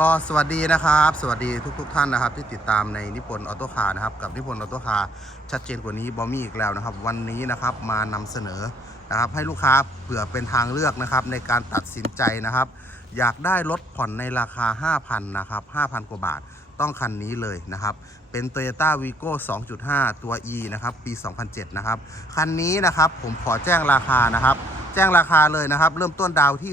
ก็สวัสดีนะครับ สวัสดีทุกๆทท่านนะครับ ที่ติดตามในนิพนธ์ออโต้คาร์นะครับกับนิพนธ์ออโต้คาร์ชัดเจนกว่านี้บอมี่อีกแล้วนะครับ วันนี้นะครับมานำเสนอนะครับให้ลูกค้าเผื่อเป็นทางเลือกนะครับในการตัดสินใจนะครับ อยากได้รถผ่อนในราคา 5,000นะครับ5,000 กว่าบาทต้องคันนี้เลยนะครับ เป็น Toyota Vigo 2.5 ตัว E นะครับ ปี 2007 นะครับ คันนี้นะครับผมขอแจ้งราคานะครับ แจ้งราคาเลยนะครับ เริ่มต้นดาวที่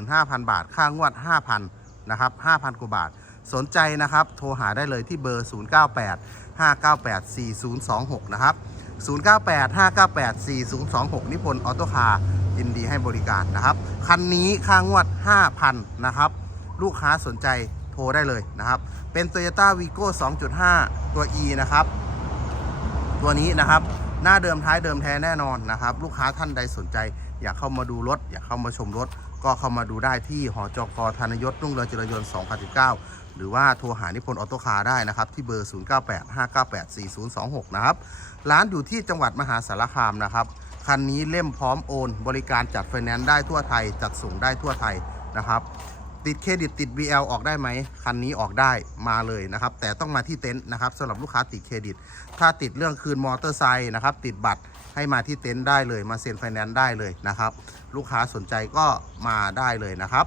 35,000 บาท ค่างวด 5,000 นะครับ 5,000 กว่าบาท สนใจนะครับ โทรหาได้เลยที่เบอร์ 098 598 4026 นะครับ 098 598 4026 นิพนธ์ออโต้คาร์ยินดีให้บริการนะครับ คันนี้ค่างวด 5,000 นะครับ ลูกค้าสนใจโทรได้เลยนะครับ เป็น Toyota Vigo 2.5 ตัว E นะครับ ตัวนี้นะครับ หน้าเดิมท้ายเดิมแท้แน่นอนนะครับ ลูกค้าท่านใดสนใจ อยากเข้ามาดูรถ อยากเข้ามาชมรถ ก็เข้ามาดูได้ที่หอจกธนยศรุ่งเรืองเจริญยนต์2019 หรือว่าโทรหานิพนธ์ออโต้คาร์ได้นะครับ ที่เบอร์ 0985984026 นะครับ ร้านอยู่ที่จังหวัดมหาสารคามนะครับ คันนี้เล่มพร้อมโอน บริการจัดไฟแนนซ์ได้ทั่วไทย จัดส่งได้ทั่วไทยนะครับ ติดเครดิตติด BL ออกได้ไหม คันนี้ออกได้มาเลยนะครับ แต่ต้องมาที่เต็นท์นะครับสำหรับลูกค้าติดเครดิต ถ้าติดเรื่องคืนมอเตอร์ไซค์นะครับ ติดบัตร ให้มาที่เต็นท์ได้เลยมาเซ็นไฟแนนซ์ได้เลยนะครับ ลูกค้าสนใจก็มาได้เลยนะครับ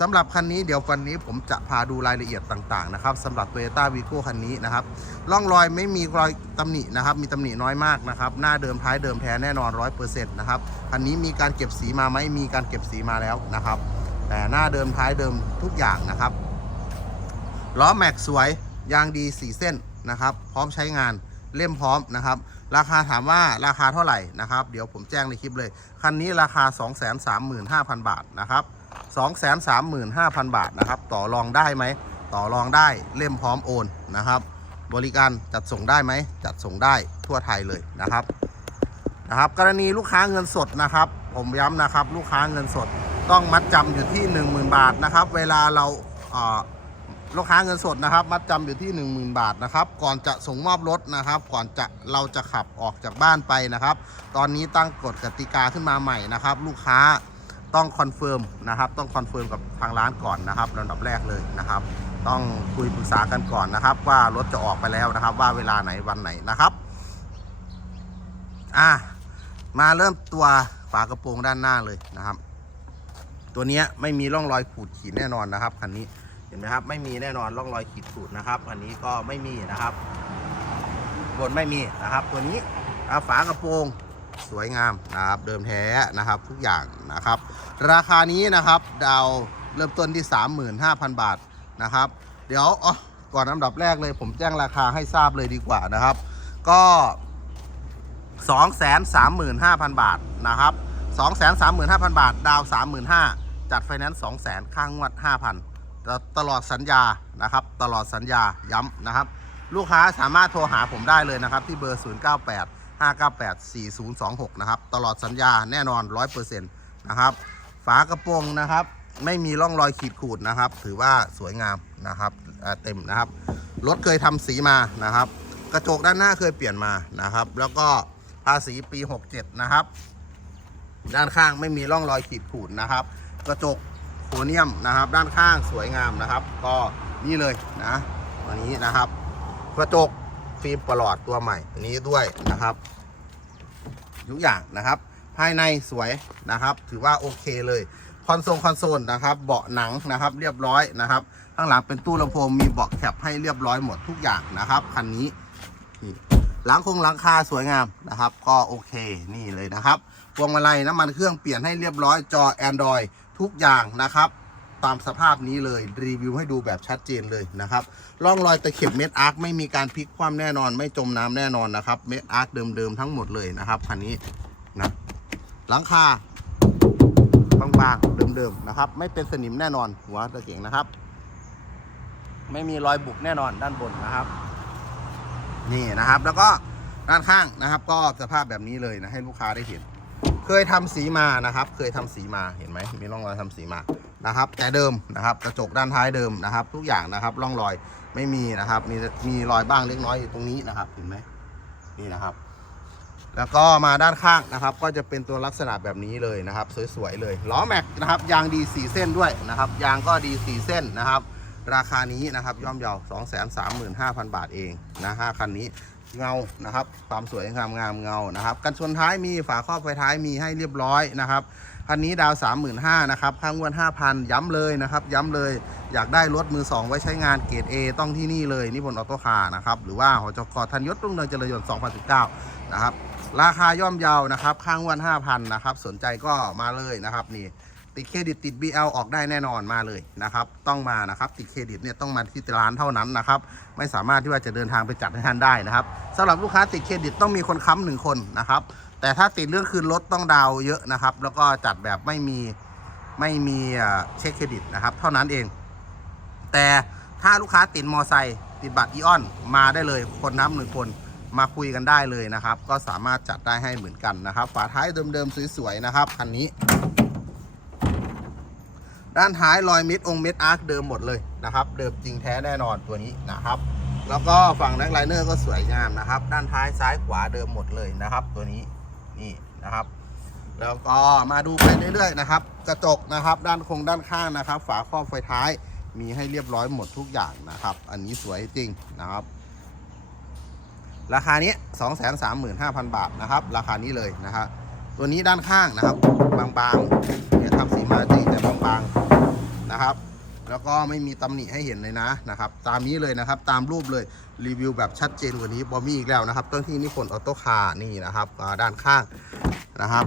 สำหรับคันนี้เดี๋ยววันนี้ผมจะพาดูรายละเอียดต่างๆนะครับสำหรับ Toyota Vigo คันนี้นะครับร่องรอยไม่มีรอยตำหนินะครับ มีตำหนิน้อยมากนะครับ หน้าเดิมท้ายเดิมแท้แน่นอน 100%นะครับคันนี้มีการเก็บสีมาไหมมีการเก็บสีมาแล้วนะครับ แต่หน้าเดิมท้ายเดิมทุกอย่างนะครับล้อแม็กสวยยางดี 4 เส้นนะครับ พร้อมใช้งานเล่มพร้อมนะครับ ราคาถามว่าราคาเท่าไหร่นะครับ เดี๋ยวผมแจ้งในคลิปเลย คันนี้ราคา 235,000 บาทนะครับ 235,000 บาทนะครับ ต่อรองได้ไหม ต่อรองได้เล่มพร้อมโอนนะครับ บริการจัดส่งได้ไหม จัดส่งได้ทั่วไทยเลยนะครับนะครับ กรณีลูกค้าเงินสดนะครับ ผมย้ำนะครับ ลูกค้าเงินสดต้องมัดจำอยู่ที่ 10,000 บาทนะครับ เวลาเราเอ่อ ลูกค้าเงินสดนะครับ มัดจำอยู่ที่ 10,000 บาทนะครับ ก่อนจะส่งมอบรถนะครับ ก่อนจะเราจะขับออกจากบ้านไปนะครับ ตอนนี้ตั้งกฎกติกาขึ้นมาใหม่นะครับ ลูกค้าต้องคอนเฟิร์มนะครับ ต้องคอนเฟิร์มกับทางร้านก่อนนะครับลำดับแรกเลยนะครับ ต้องคุยปรึกษากันก่อนนะครับ ว่ารถจะออกไปแล้วนะครับ ว่าเวลาไหนวันไหนนะครับอะมาเริ่มตัวฝากระโปรงด้านหน้าเลยนะครับ ตัวนี้ไม่มีร่องรอยขูดขีดแน่นอนนะครับคันนี้ ห็นไหมครับ ไม่มีแน่นอนร่องรอยขีดขูดนะครับ อันนี้ก็ไม่มีนะครับ บนไม่มีนะครับ ตัวนี้ฝากระโปรงสวยงามนะครับ เดิมแท้นะครับ ทุกอย่างนะครับ ราคานี้นะครับดาวเริ่มต้นที่ 35,000 บาทนะครับ เดี๋ยวอ๋อก่อนอันดับแรกเลย ผมแจ้งราคาให้ทราบเลยดีกว่านะครับ ก็ 235,000 บาทนะครับ 235,000 บาท ดาว 35,000 จัดไฟแนนซ์200,000ค่างวด 5,000 ตลอดสัญญานะครับ ตลอดสัญญาย้ำนะครับ ลูกค้าสามารถโทรหาผมได้เลยนะครับ ที่เบอร์ 098 598 4026 นะครับ ตลอดสัญญาแน่นอน 100%นะครับ ฝากระโปรงนะครับ ไม่มีร่องรอยขีดขูดนะครับ ถือว่าสวยงามนะครับเเต็มนะครับ รถเคยทำสีมานะครับ กระจกด้านหน้าเคยเปลี่ยนมานะครับ แล้วก็ภาษีปี 67 นะครับ ด้านข้างไม่มีร่องรอยขีดขูดนะครับ กระจก โครเนียมนะครับ ด้านข้างสวยงามนะครับ ก็นี่เลยนะตัวนี้นะครับกระจกฟิล์มประหลอดตัวใหม่นี้ด้วยนะครับทุกอย่างนะครับ ภายในสวยนะครับ ถือว่าโอเคเลยคอนโซลคอนโซลนะครับเบาะหนังนะครับ เรียบร้อยนะครับ ข้างหลังเป็นตู้ลำโพงมีเบาะแคปให้เรียบร้อยหมดทุกอย่างนะครับคันนี้หลังคงหลังคาสวยงามนะครับ ก็โอเคนี่เลยนะครับพวงมาลัยน้ำมันเครื่องเปลี่ยนให้เรียบร้อยจอ Android ทุกอย่างนะครับ ตามสภาพนี้เลยรีวิวให้ดูแบบชัดเจนเลยนะครับร่องรอยตะเข็บเม็ดอาร์คไม่มีการพลิกคว่ำแน่นอน ไม่จมน้ำแน่นอนนะครับเม็ดอาร์คเดิมๆทั้งหมดเลยนะครับคันนี้นะหลังคาบางๆเดิมๆนะครับ ไม่เป็นสนิมแน่นอนหัวตะเกียงนะครับ ไม่มีรอยบุกแน่นอนด้านบนนะครับ นี่นะครับ แล้วก็ด้านข้างนะครับ ก็สภาพแบบนี้เลยนะให้ลูกค้าได้เห็น เคยทำสีมานะครับ เคยทำสีมาเห็นไหมมีร่องรอยทำสีมานะครับ แต่เดิมนะครับกระจกด้านท้ายเดิมนะครับ ทุกอย่างนะครับร่องรอยไม่มีนะครับ มีมีรอยบ้างเล็กน้อยอยู่ตรงนี้นะครับเห็นไหมนี่นะครับ แล้วก็มาด้านข้างนะครับ ก็จะเป็นตัวลักษณะแบบนี้เลยนะครับ สวยๆเลยล้อแม็กนะครับยางดี4เส้นด้วยนะครับ ยางก็ดี4เส้นนะครับ ราคานี้นะครับย่อมเยา235,000 บาทเองนะห้าคันนี้ เงานะครับ ความสวยงามงามเงานะครับกันชนท้ายมีฝาครอบไฟท้ายมีให้เรียบร้อยนะครับคันนี้ดาว 35,000นะครับค่างวด5,000 ย้ำเลยนะครับ ย้ำเลย อยากได้รถมือ 2 ไว้ใช้งานเกรด A ต้องที่นี่เลยนิพนธ์ออโต้คาร์นะครับ หรือว่าหอจกธัญยศรุ่งเรืองเจริญยนต์2019 นะครับ ราคาย่อมเยานะครับข้างวัน5,000 นะครับ สนใจก็มาเลยนะครับนี่ ติดเครดิตติด BL ออกได้แน่นอนมาเลยนะครับ ต้องมานะครับ ติดเครดิตเนี่ยต้องมาที่ร้านเท่านั้นนะครับ ไม่สามารถที่ว่าจะเดินทางไปจัดให้ท่านได้นะครับสำหรับลูกค้าติดเครดิตต้องมีคนค้ำหนึ่งคนนะครับ แต่ถ้าติดเรื่องคืนรถต้องดาวเยอะนะครับ แล้วก็จัดแบบไม่มีไม่มีเอ่อเช็คเครดิตนะครับ เท่านั้นเอง แต่ถ้าลูกค้าติดมอไซค์ติดบัตรอีออนมาได้เลยคนน้ำหนึ่งคนมาคุยกันได้เลยนะครับ ก็สามารถจัดได้ให้เหมือนกันนะครับ ฝาท้ายเดิมๆสวยๆนะครับคันนี้ ด้านท้ายรอยมิดองเม็ดอาร์คเดิมหมดเลยนะครับ เดิมจริงแท้แน่นอนตัวนี้นะครับ แล้วก็ฝั่งแบ็คไลเนอร์ก็สวยงามนะครับ ด้านท้ายซ้ายขวาเดิมหมดเลยนะครับ ตัวนี้นี่นะครับ แล้วก็มาดูไปเรื่อยๆนะครับ กระจกนะครับด้านคงด้านข้างนะครับ ฝาครอบไฟท้ายมีให้เรียบร้อยหมดทุกอย่างนะครับ อันนี้สวยจริงนะครับ ราคานี้ 235,000 บาทนะครับ ราคานี้เลยนะครับตัวนี้ด้านข้างนะครับ บางๆเนี่ยทำสีมาจริงแต่บางๆ นะครับ แล้วก็ไม่มีตำหนิให้เห็นเลยนะนะครับ ตามนี้เลยนะครับ ตามรูปเลยรีวิวแบบชัดเจนกว่านี้บอมี่อีกแล้วนะครับต้นที่นิพนออโต้คาร์นี่นะครับด้านข้างนะครับ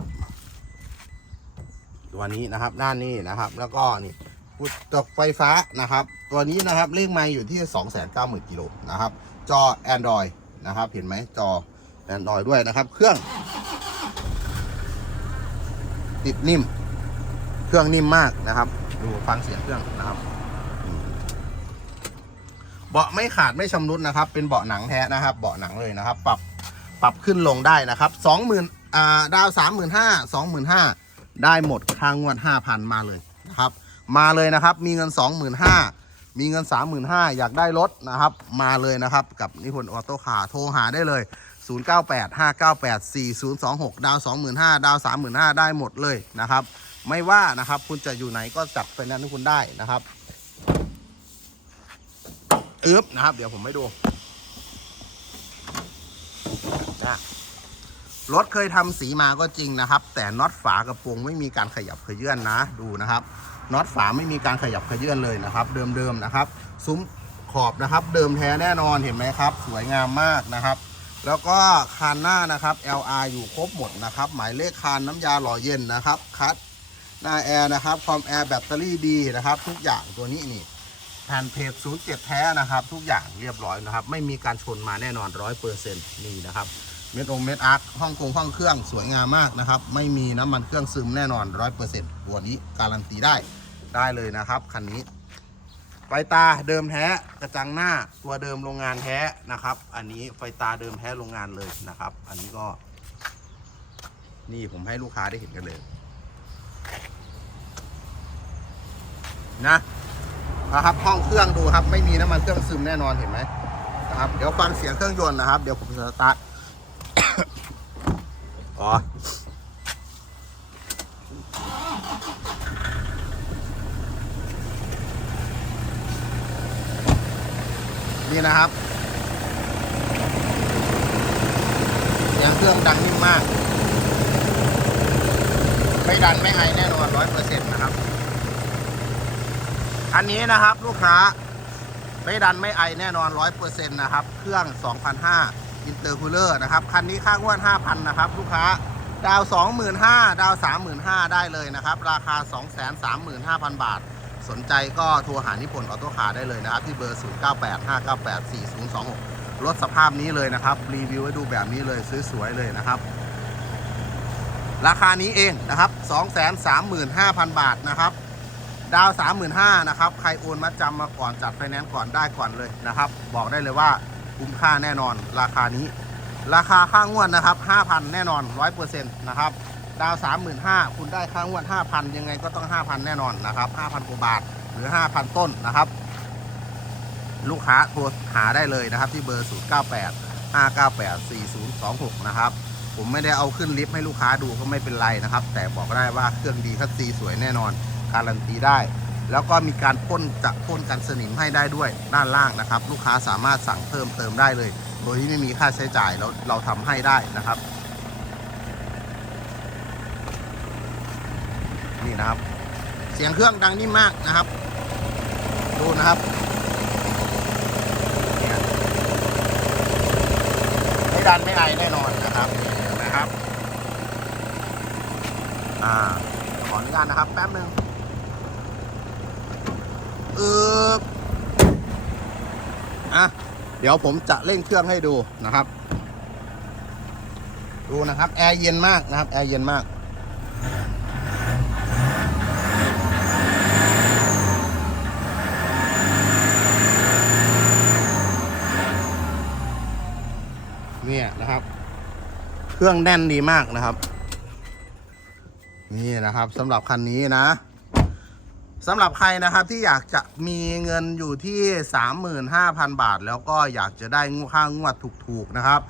ตัวนี้นะครับด้านนี้นะครับ แล้วก็นี่กุดจกไฟฟ้านะครับ ตัวนี้นะครับเลขไมล์อยู่ที่ 290,000กิโลนะครับ จอ Android นะครับ เห็นไหมจอ Android ด้วยนะครับ เครื่อง ติดนิ่ม เครื่องนิ่มมากนะครับ ดูฟังเสียงเครื่องนะครับเบาะไม่ขาดไม่ชำรุดนะครับ เป็นเบาะหนังแท้นะครับ เบาะหนังเลยนะครับ ปรับปรับขึ้นลงได้นะครับสองหมื่นอ่าดาวสามหมื่นห้าสองหมื่นห้าได้หมดค่างวดห้าพันมาเลยนะครับ มาเลยนะครับ มีเงินสองหมื่นห้ามีเงินสามหมื่นห้าอยากได้รถนะครับ มาเลยนะครับ กับนิพนธ์ออโต้คาร์โทรหาได้เลย 0985984026 ดาว 25,000 ดาว 35,000 ได้หมดเลยนะครับ ไม่ว่านะครับ คุณจะอยู่ไหนก็จัดไฟแนนซ์ให้คุณได้นะครับเอึ๊บนะครับ เดี๋ยวผมไม่ดูนะรถเคยทำสีมาก็จริงนะครับ แต่น็อตฝากระโปรงไม่มีการขยับเขยื่อนนะ ดูนะครับน็อตฝาไม่มีการขยับเขยื่อนเลยนะครับ เดิมๆนะครับ ซุ้มขอบนะครับ เดิมแท้แน่นอนเห็นไหมครับ สวยงามมากนะครับ แล้วก็คานหน้านะครับ LR อยู่ครบหมดนะครับ หมายเลขคานน้ำยาหล่อเย็นนะครับคัด หน้าแอร์นะครับความแอร์แบตเตอรี่ดีนะครับ ทุกอย่างตัวนี้นี่แผ่นเพจ07 แท้นะครับ ทุกอย่างเรียบร้อยนะครับ ไม่มีการชนมาแน่นอน100%นี่นะครับเม็ดองเม็ดอาร์คห้องกงห้องเครื่องสวยงามมากนะครับ ไม่มีน้ำมันเครื่องซึมแน่นอน100%ตัวนี้การันตีได้ได้เลยนะครับคันนี้ไฟตาเดิมแท้กระจังหน้าตัวเดิมโรงงานแท้นะครับ อันนี้ไฟตาเดิมแท้โรงงานเลยนะครับ อันนี้ก็ นี่ผมให้ลูกค้าได้เห็นกันเลย นะนะครับห้องเครื่องดูครับ ไม่มีน้ำมันเครื่องซึมแน่นอนเห็นไหมนะครับเดี๋ยวฟังเสียงเครื่องยนต์นะครับ เดี๋ยวผมจะสตาร์ทอ๋อนี่นะครับเสียงเครื่องดังนิ่มมาก ไม่ดันไม่ไอแน่นอนร้อยเปอร์เซ็นต์นะครับ อันนี้นะครับลูกค้าไม่ดันไม่ไอแน่นอนร้อยเปอร์เซ็นต์นะครับ เครื่อง2,500อินเตอร์คูลเลอร์นะครับ คันนี้ค่างวด5,000นะครับลูกค้าดาว 25,000 ดาว 35,000 ได้เลยนะครับ ราคา 235,000 บาท สนใจก็โทรหานิพนธ์ออโต้คาร์ได้เลยนะครับ ที่เบอร์ 0985984026 รถสภาพนี้เลยนะครับ รีวิวให้ดูแบบนี้เลยสวยๆเลยนะครับ ราคานี้เองนะครับ235,000 บาทนะครับ ดาว 35,000นะครับ ใครโอนมาจำมาก่อนจัดไฟแนนซ์ก่อนได้ก่อนเลยนะครับ บอกได้เลยว่าคุ้มค่าแน่นอน ราคานี้ ราคาค่างวดนะครับ 5,000 แน่นอน 100%นะครับ ดาว 35,000 คุณได้ค่างวด 5,000 ยังไงก็ต้อง 5,000 แน่นอนนะครับ 5,000กว่าบาทหรือ 5,000 ต้นนะครับ ลูกค้าโทรหาได้เลยนะครับที่เบอร์ 098 598 4026 นะครับ ผมไม่ได้เอาขึ้นลิฟต์ให้ลูกค้าดูก็ไม่เป็นไรนะครับ แต่บอกได้ว่าเครื่องดีคัสซีสวยแน่นอน การันตีได้ แล้วก็มีการพ่นจะพ่นกันสนิมให้ได้ด้วยด้านล่างนะครับ ลูกค้าสามารถสั่งเพิ่มเติมได้เลย โดยที่ไม่มีค่าใช้จ่ายแล้วเราทำให้ได้นะครับ นี่นะครับ เสียงเครื่องดังนิ่มมากนะครับ ดูนะครับไม่ดันไม่ไอแน่นอนนะครับนี่เห็นะครับ อ่า ขออนุญาตนะครับ แป๊บหนึ่งเอออะ เดี๋ยวผมจะเร่งเครื่องให้ดูนะครับ ดูนะครับ แอร์เย็นมากนะครับ แอร์เย็นมาก เนี่ยนะครับ เครื่องแน่นดีมากนะครับ นี่นะครับสำหรับคันนี้นะสำหรับใครนะครับที่อยากจะมีเงินอยู่ที่ 35,000 บาท แล้วก็อยากจะได้งวค่างวดถูกๆนะครับ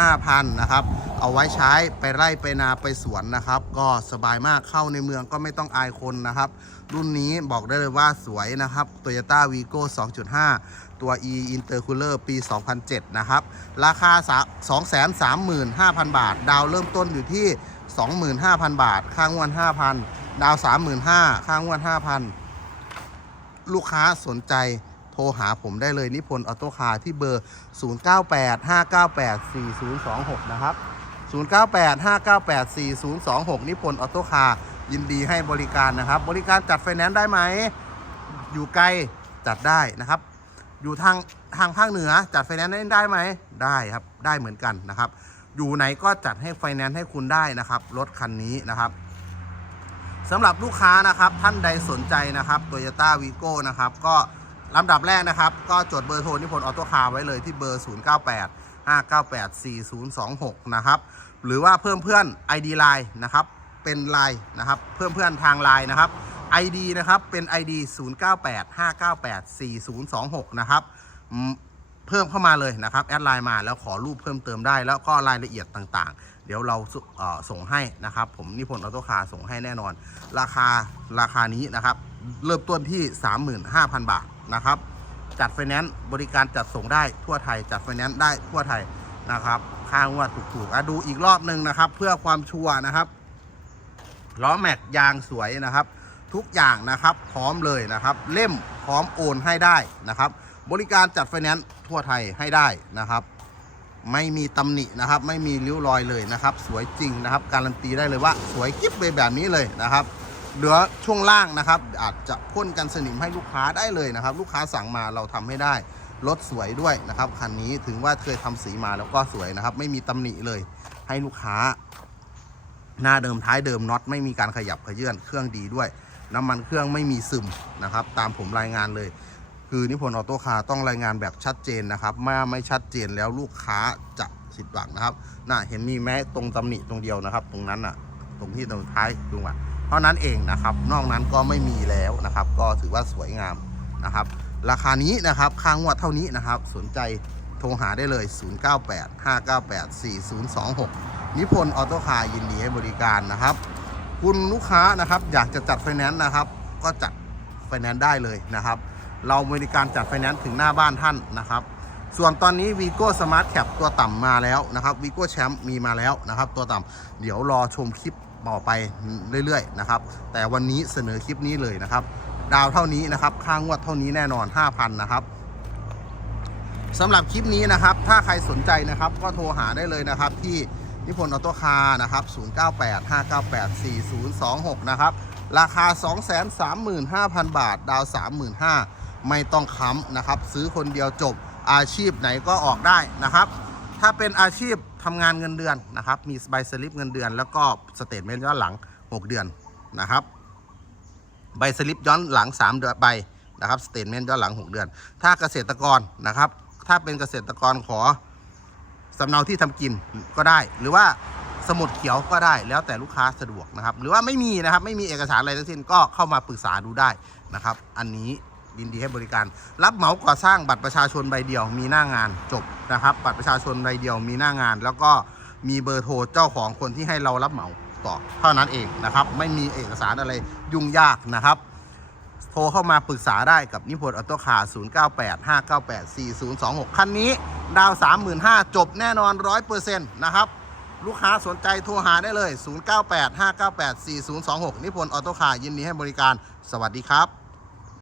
5,000 นะครับ เอาไว้ใช้ไปไร่ไปนาไปสวนนะครับ ก็สบายมากเข้าในเมืองก็ไม่ต้องอายคนนะครับ รุ่นนี้บอกได้เลยว่าสวยนะครับ Toyota Vigo 2.5 ตัว e intercooler ปี 2007 นะครับ ราคา 235,000 บาท ดาวเริ่มต้นอยู่ที่ 25,000 บาท ค่างวด5,000 ดาว 35,000 ค่างวด5,000 ลูกค้าสนใจโทรหาผมได้เลยนิพนธ์ออโต้คาร์ที่เบอร์ 0985984026 นะครับ 0985984026 นิพนธ์ออโต้คาร์ยินดีให้บริการนะครับ บริการจัดไฟแนนซ์ได้ไหม อยู่ไกลจัดได้นะครับ อยู่ทางทางภาคเหนือจัดไฟแนนซ์ได้ไหม ได้ครับ ได้เหมือนกันนะครับ อยู่ไหนก็จัดให้ไฟแนนซ์ให้คุณได้นะครับ รถคันนี้นะครับสำหรับลูกค้านะครับท่านใดสนใจนะครับ Toyota Vigo นะครับก็ลำดับแรกนะครับ ก็จดเบอร์โทรนิพนธ์ออโต้คาร์ไว้เลยที่เบอร์ 098 598 4026 นะครับ หรือว่าเพิ่มเพื่อน ID Line นะครับ เป็น Line นะครับ เพิ่มเพื่อนทาง Line นะครับ ID นะครับ เป็น ID 098 598 4026 นะครับ เพิ่มเข้ามาเลยนะครับแอดไลน์มาแล้วขอรูปเพิ่มเติมได้ แล้วก็รายละเอียดต่างๆ เดี๋ยวเราส่งให้นะครับผมนิพนธ์ออโต้คาส่งให้แน่นอน ราคาราคานี้นะครับเริ่มต้นที่ 35,000 บาทนะครับจัดไฟแนนซ์บริการจัดส่งได้ทั่วไทยจัดไฟแนนซ์ได้ทั่วไทยนะครับค่างวดถูกๆอะดูอีกรอบหนึ่งนะครับ เพื่อความชัวร์นะครับล้อแม็กยางสวยนะครับ ทุกอย่างนะครับพร้อมเลยนะครับ เล่มพร้อมโอนให้ได้นะครับ บริการจัดไฟแนนซ์ทั่วไทยให้ได้นะครับ ไม่มีตำหนินะครับ ไม่มีริ้วรอยเลยนะครับ สวยจริงนะครับ การันตีได้เลยว่า สวยกิ๊บเลยแบบนี้เลยนะครับเหลือช่วงล่างนะครับ อาจจะพ่นกันสนิมให้ลูกค้าได้เลยนะครับ ลูกค้าสั่งมาเราทำให้ได้รถสวยด้วยนะครับคันนี้ถึงว่าเคยทำสีมาแล้วก็สวยนะครับ ไม่มีตำหนิเลยให้ลูกค้า หน้าเดิมท้ายเดิมน็อตไม่มีการขยับขยื่นเครื่องดีด้วย น้ำมันเครื่องไม่มีซึมนะครับ ตามผมรายงานเลย คือนิพนธ์ออโต้คาร์ต้องรายงานแบบชัดเจนนะครับเมื่อไม่ชัดเจนแล้วลูกค้าจะผิดหวังนะครับน่าเห็นมีแม้ตรงตำหนิตรงเดียวนะครับ ตรงนั้นอะตรงที่ตรงท้ายตรงว่าเท่านั้นเองนะครับ นอกนั้นก็ไม่มีแล้วนะครับ ก็ถือว่าสวยงามนะครับ ราคานี้นะครับค่างวดเท่านี้นะครับ สนใจโทรหาได้เลย 0985984026 นิพนธ์ออโต้คาร์ยินดีให้บริการนะครับ คุณลูกค้านะครับอยากจะจัดไฟแนนซ์นะครับ ก็จัดไฟแนนซ์ได้เลยนะครับ เราบริการจัดไฟแนนซ์ถึงหน้าบ้านท่านนะครับ ส่วนตอนนี้ Vigo Smart Cap ตัวต่ำมาแล้วนะครับ Vigo Champ มีมาแล้วนะครับ ตัวต่ำเดี๋ยวรอชมคลิปต่อไปเรื่อยๆนะครับ แต่วันนี้เสนอคลิปนี้เลยนะครับ ดาวเท่านี้นะครับ ค่างวดเท่านี้แน่นอน 5,000 นะครับสำหรับคลิปนี้นะครับ ถ้าใครสนใจนะครับ ก็โทรหาได้เลยนะครับ ที่นิพนธ์ออโต้คาร์นะครับ 0985984026 นะครับ ราคา 235,000 บาท ดาว 35,000 ไม่ต้องค้ำนะครับ ซื้อคนเดียวจบอาชีพไหนก็ออกได้นะครับ ถ้าเป็นอาชีพทำงานเงินเดือนนะครับ มีใบสลิปเงินเดือน แล้วก็สเตทเมนต์ย้อนหลัง 6 เดือนนะครับ ใบสลิปย้อนหลัง 3 เดือนใบนะครับสเตทเมนต์ย้อนหลัง 6 เดือน ถ้าเกษตรกรนะครับ ถ้าเป็นเกษตรกรขอสำเนาที่ทำกินก็ได้ หรือว่าสมุดเขียวก็ได้แล้วแต่ลูกค้าสะดวกนะครับ หรือว่าไม่มีนะครับ ไม่มีเอกสารอะไรทั้งสิ้นก็เข้ามาปรึกษาดูได้นะครับ อันนี้ ยินดีให้บริการ รับเหมาก่อสร้างบัตรประชาชนใบเดียวมีหน้างานจบนะครับ บัตรประชาชนใบเดียวมีหน้างาน แล้วก็มีเบอร์โทรเจ้าของคนที่ให้เรารับเหมาต่อเท่านั้นเองนะครับ ไม่มีเอกสารอะไรยุ่งยากนะครับโทรเข้ามาปรึกษาได้กับนิพนธ์อัตโตคา098 598 4026 คันนี้ ดาว 35,000 จบแน่นอน 100%นะครับ ลูกค้าสนใจโทรหาได้เลย 098 598 4026 นิพนธ์อัตโตคายินดีให้บริการ สวัสดีครับ